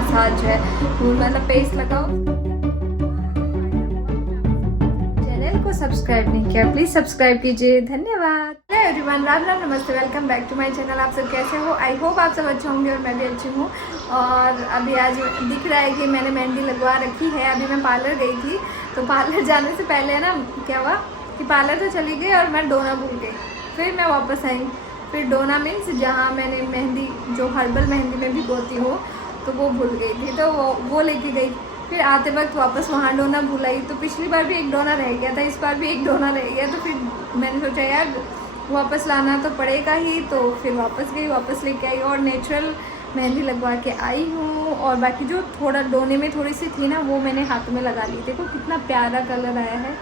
Massage है, मतलब paste लगाओ। चैनल को सब्सक्राइब नहीं किया, प्लीज सब्सक्राइब कीजिए, धन्यवाद। हेलो एवरीवन, राम राम, नमस्ते, welcome back to my channel. आप सब कैसे हो? आई होप आप सब अच्छे होंगे और मैं भी अच्छी हूँ। और अभी आज दिख रहा है कि मैंने मेहंदी लगवा रखी है। अभी मैं पार्लर गई थी, तो पार्लर जाने से पहले ना क्या हुआ कि पार्लर तो चली गई और मैं डोना भूल गई। फिर मैं वापस आई, फिर डोना मीन्स जहाँ मैंने मेहंदी जो हर्बल मेहंदी में भिगोती हूँ तो वो भूल गई थी, तो वो लेके गई। फिर आते वक्त वापस वहाँ डोना भूल आई। तो पिछली बार भी एक डोना रह गया था, इस बार भी एक डोना रह गया। तो फिर मैंने सोचा यार वापस लाना तो पड़ेगा ही, तो फिर वापस गई, वापस लेके आई और नेचुरल मेहंदी लगवा के आई हूँ। और बाकी जो थोड़ा डोने में थोड़ी सी थी ना, वो मैंने हाथ में लगा ली। देखो कितना प्यारा कलर आया है,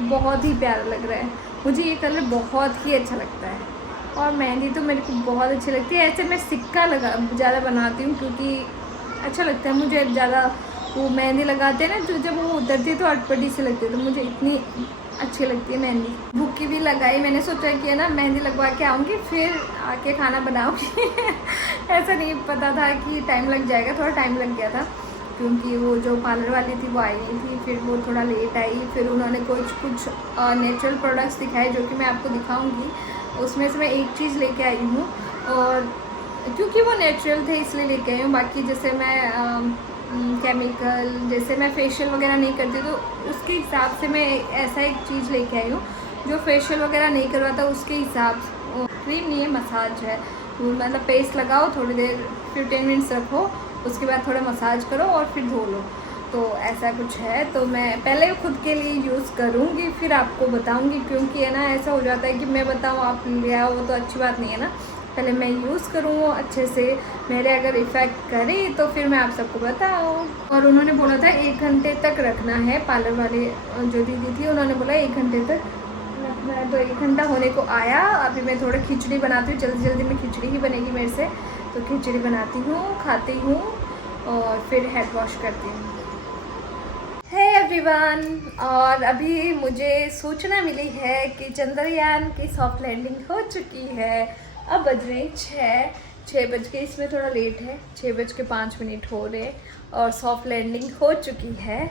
बहुत ही प्यारा लग रहा है। मुझे ये कलर बहुत ही अच्छा लगता है और मेहंदी तो मेरे को बहुत अच्छी लगती है। ऐसे मैं सिक्का लगा ज़्यादा बनाती हूँ क्योंकि अच्छा लगता है मुझे। ज़्यादा वो मेहंदी लगाते हैं ना, तो जब वो उतरती है तो अटपटी सी लगती है, तो मुझे इतनी अच्छी लगती है मेहंदी। भुक्की भी लगाई, मैंने सोचा कि है ना मेहंदी लगवा के आऊँगी फिर आके खाना बनाऊँगी। ऐसा नहीं पता था कि टाइम लग जाएगा, थोड़ा टाइम लग गया था क्योंकि वो जो पार्लर वाली थी वो आई नहीं थी। फिर वो थोड़ा लेट आई, फिर उन्होंने कुछ नेचुरल प्रोडक्ट्स दिखाए जो कि मैं आपको दिखाऊंगी। उसमें से मैं एक चीज़ लेके आई हूँ और क्योंकि वो नेचुरल थे इसलिए लेके आई हूँ। बाकी जैसे मैं केमिकल, जैसे मैं फेशियल वगैरह नहीं करती तो उसके हिसाब से मैं ऐसा एक चीज़ लेके आई हूँ जो फेशियल वगैरह नहीं करवाता उसके हिसाब से। क्रीम नहीं है, मसाज है, मतलब पेस्ट लगाओ, थोड़ी देर 15 मिनट्स रखो, उसके बाद थोड़ा मसाज करो और फिर धो लो। तो ऐसा कुछ है। तो मैं पहले खुद के लिए यूज़ करूँगी फिर आपको बताऊँगी, क्योंकि है ना ऐसा हो जाता है कि मैं बताऊँ आप ले आओ, वो तो अच्छी बात नहीं है ना। पहले मैं यूज़ करूँ अच्छे से, मेरे अगर इफ़ेक्ट करे तो फिर मैं आप सबको बताऊँ। और उन्होंने बोला था 1 घंटे तक रखना है, पार्लर वाले जो दीदी थी उन्होंने बोला 1 घंटे तक रखना है। तो 1 घंटा होने को आया। अभी मैं थोड़ा खिचड़ी बनाती हूँ, जल्दी जल्दी में खिचड़ी ही बनेगी मेरे से, तो खिचड़ी बनाती हूँ, खाती हूँ और फिर हेड वॉश करती हूँ। हे एवरीवन, और अभी मुझे सूचना मिली है कि चंद्रयान की सॉफ्ट लैंडिंग हो चुकी है। अब बज रहे 6 बज के, इसमें थोड़ा लेट है, 6:05 हो रहे और सॉफ्ट लैंडिंग हो चुकी है।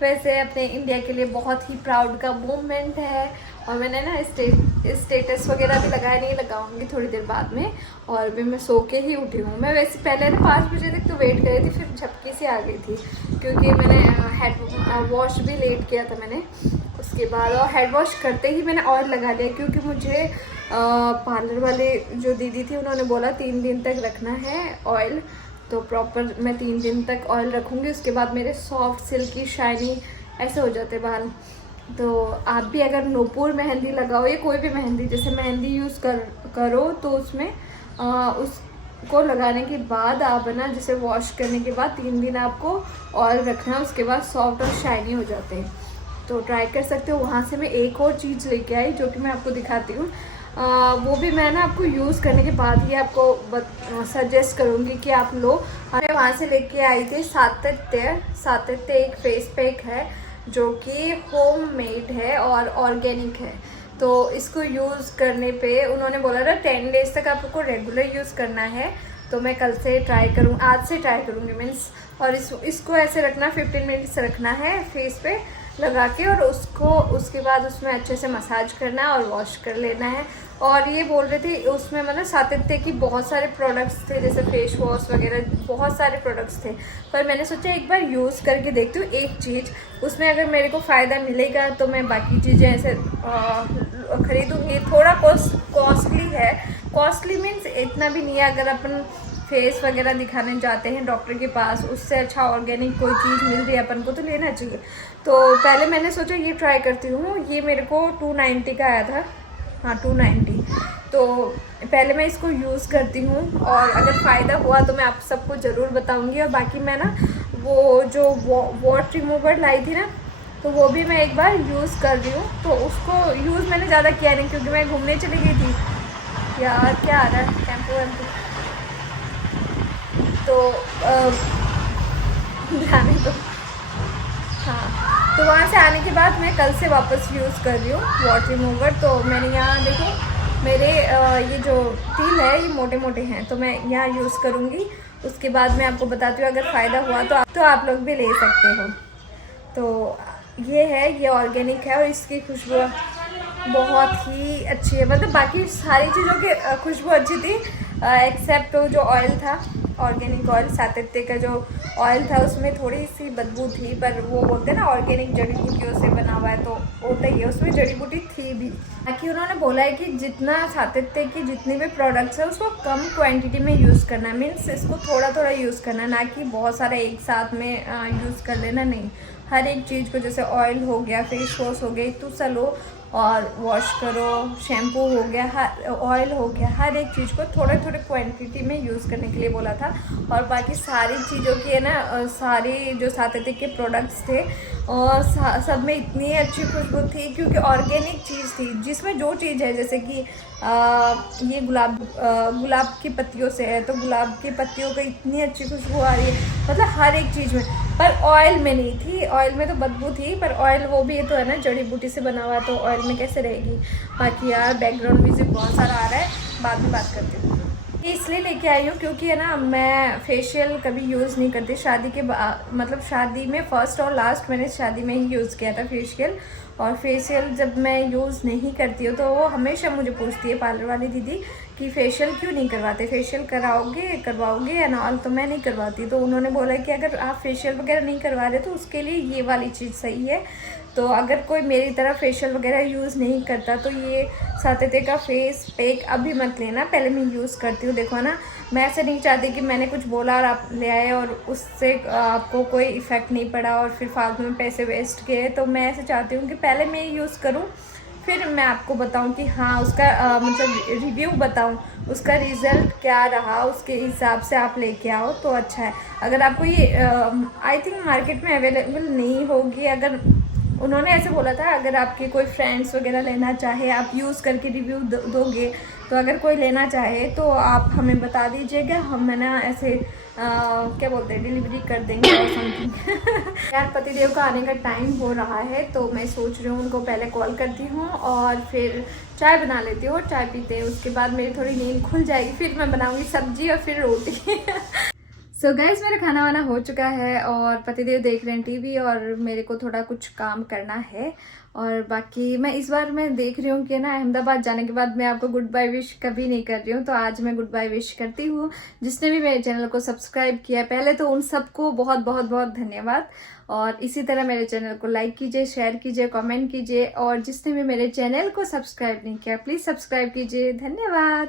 वैसे अपने इंडिया के लिए बहुत ही प्राउड का मोमेंट है। और मैंने ना स्टेटस वगैरह भी लगाया, नहीं लगाऊंगी थोड़ी देर बाद में। और भी मैं सो के ही उठी हूँ। मैं वैसे पहले ना 5 बजे तक तो वेट कर रही थी, फिर झपकी से आ गई थी क्योंकि मैंने हेड वॉश भी लेट किया था मैंने उसके बाद। और हेड वॉश करते ही मैंने ऑयल लगा लिया क्योंकि मुझे पार्लर वाले जो दीदी थी उन्होंने बोला 3 दिन तक रखना है ऑयल। तो प्रॉपर मैं 3 दिन तक ऑयल रखूँगी, उसके बाद मेरे सॉफ्ट सिल्की शाइनी ऐसे हो जाते बाल। तो आप भी अगर नूपुर मेहंदी लगाओ या कोई भी मेहंदी, जैसे मेहंदी यूज़ करो तो उसमें उसको लगाने के बाद आप ना जैसे वॉश करने के बाद 3 दिन आपको ऑयल रखना है, उसके बाद सॉफ्ट और शाइनी हो जाते हैं। तो ट्राई कर सकते हो। वहाँ से मैं एक और चीज़ लेके आई जो कि मैं आपको दिखाती हूँ। वो भी मैं ना आपको यूज़ करने के बाद ही आपको सजेस्ट करूँगी कि आप लो। मैं वहाँ से लेके आई थी सातत्य एक फेस पैक है जो कि होममेड है और ऑर्गेनिक है। तो इसको यूज़ करने पे उन्होंने बोला था 10 डेज़ तक आपको रेगुलर यूज़ करना है। तो मैं कल से ट्राई करूँ, आज से ट्राई करूँगी मीन्स। और इसको ऐसे रखना, 15 मिनट्स रखना है फेस पे लगा के, और उसके बाद उसमें अच्छे से मसाज करना है और वॉश कर लेना है। और ये बोल रहे थे उसमें मतलब सातत्य की बहुत सारे प्रोडक्ट्स थे, जैसे फेस वॉश वगैरह बहुत सारे प्रोडक्ट्स थे। पर मैंने सोचा एक बार यूज़ करके देखती हूँ एक चीज़, उसमें अगर मेरे को फ़ायदा मिलेगा तो मैं बाकी चीज़ें ऐसे ख़रीदूँगी। थोड़ा कॉस्टली है, कॉस्टली मीन्स इतना भी नहीं है। अगर अपन फेस वगैरह दिखाने जाते हैं डॉक्टर के पास, उससे अच्छा ऑर्गेनिक कोई चीज़ मिल रही है अपन को तो लेना चाहिए। तो पहले मैंने सोचा ये ट्राई करती हूँ। ये मेरे को 290 का आया था, हाँ 290। तो पहले मैं इसको यूज़ करती हूँ और अगर फ़ायदा हुआ तो मैं आप सबको ज़रूर बताऊँगी। और बाकी मैं ना वो जो वॉट रिमूवर लाई थी ना, तो वो भी मैं एक बार यूज़ कर रही हूँ। तो उसको यूज़ मैंने ज़्यादा किया नहीं क्योंकि मैं घूमने चली गई थी। यार क्या आ रहा है, टेम्पो वेम्पो, तो जाने दो। हाँ, तो वहाँ से आने के बाद मैं कल से वापस यूज़ कर रही हूँ वॉट रिमूवर। तो मैंने यहाँ देखो मेरे ये जो तिल है ये मोटे मोटे हैं, तो मैं यहाँ यूज़ करूँगी उसके बाद मैं आपको बताती हूँ, अगर फ़ायदा हुआ तो आप लोग भी ले सकते हो। तो ये है, ये ऑर्गेनिक है और इसकी खुशबू बहुत ही अच्छी है। मतलब बाकी सारी चीज़ों की खुशबू अच्छी थी, एक्सेप्ट जो ऑयल था, ऑर्गेनिक ऑयल, सातत्य का जो ऑयल था उसमें थोड़ी सी बदबू थी। पर वो बोलते हैं ना ऑर्गेनिक जड़ी बूटियों से बना हुआ है, तो होता ही है, उसमें जड़ी बूटी थी भी। बाकी उन्होंने बोला है कि जितना सातत्य की जितनी भी प्रोडक्ट्स है उसको कम क्वांटिटी में यूज़ करना है, मीन्स इसको थोड़ा थोड़ा यूज़ करना है, ना कि बहुत सारा एक साथ में यूज़ कर लेना। नहीं, हर एक चीज़ को, जैसे ऑयल हो गया, फेस वॉश हो गई, तो चलो और वॉश करो, शैम्पू हो गया, हर ऑयल हो गया, हर एक चीज़ को थोड़े थोड़े क्वांटिटी में यूज़ करने के लिए बोला था। और बाकी सारी चीज़ों की है ना, सारी जो सातत्य के प्रोडक्ट्स थे और सब में इतनी अच्छी खुशबू थी, क्योंकि ऑर्गेनिक चीज़ थी, जिसमें जो चीज़ है, जैसे कि ये गुलाब की पत्तियों से है, तो गुलाब की पत्तियों की इतनी अच्छी खुशबू आ रही है, मतलब हर एक चीज़ में। पर ऑयल में नहीं थी, ऑयल में तो बदबू थी, पर ऑयल वो भी तो है ना जड़ी बूटी से बना हुआ, तो ऑयल में कैसे रहेगी। बाकी यार बैकग्राउंड म्यूजिक बहुत सारा आ रहा है, बाद में बात करती हूँ। इसलिए लेके आई हूँ क्योंकि है ना, मैं फेशियल कभी यूज़ नहीं करती। शादी के मतलब शादी में फर्स्ट और लास्ट मैंने शादी में ही यूज़ किया था फेशियल। और फेशियल जब मैं यूज़ नहीं करती हूँ तो वो हमेशा मुझे पूछती है पार्लर वाली दीदी कि फेशियल क्यों नहीं करवाते, फेशियल करवाओगे या ना। तो मैं नहीं करवाती, तो उन्होंने बोला कि अगर आप फेशियल वगैरह नहीं करवा रहे तो उसके लिए ये वाली चीज़ सही है। तो अगर कोई मेरी तरह फेशियल वगैरह यूज़ नहीं करता तो ये सातत्य का फेस पैक अभी मत लेना, पहले मैं यूज़ करती हूँ। देखो ना, मैं ऐसे नहीं चाहती कि मैंने कुछ बोला और आप ले आए और उससे आपको कोई इफ़ेक्ट नहीं पड़ा और फिर फालतू में पैसे वेस्ट किए। तो मैं ऐसे चाहती हूँ कि पहले मैं यूज़ करूँ, फिर मैं आपको बताऊं कि हाँ उसका मतलब रिव्यू बताऊं, उसका रिज़ल्ट क्या रहा, उसके हिसाब से आप लेके आओ तो अच्छा है। अगर आपको ये आई थिंक मार्केट में अवेलेबल नहीं होगी, अगर उन्होंने ऐसे बोला था अगर आपके कोई फ्रेंड्स वगैरह लेना चाहे, आप यूज़ करके रिव्यू दोगे, तो अगर कोई लेना चाहे तो आप हमें बता दीजिएगा, हम है ना ऐसे क्या बोलते हैं डिलीवरी कर देंगे और समथिंग। यार पतिदेव का आने का टाइम हो रहा है, तो मैं सोच रही हूँ उनको पहले कॉल करती हूँ और फिर चाय बना लेती हूँ और चाय पीते हैं, उसके बाद मेरी थोड़ी नींद खुल जाएगी, फिर मैं बनाऊँगी सब्जी और फिर रोटी। सो गाइज मेरा खाना वाना हो चुका है और पतिदेव देख रहे हैं टीवी और मेरे को थोड़ा कुछ काम करना है। और बाकी मैं इस बार मैं देख रही हूँ कि ना अहमदाबाद जाने के बाद मैं आपको गुड बाय विश कभी नहीं कर रही हूँ, तो आज मैं गुड बाय विश करती हूँ। जिसने भी मेरे चैनल को सब्सक्राइब किया है पहले तो उन सबको बहुत बहुत बहुत धन्यवाद। और इसी तरह मेरे चैनल को लाइक कीजिए, शेयर कीजिए, कमेंट कीजिए, और जिसने भी मेरे चैनल को सब्सक्राइब नहीं किया प्लीज़ सब्सक्राइब कीजिए। धन्यवाद।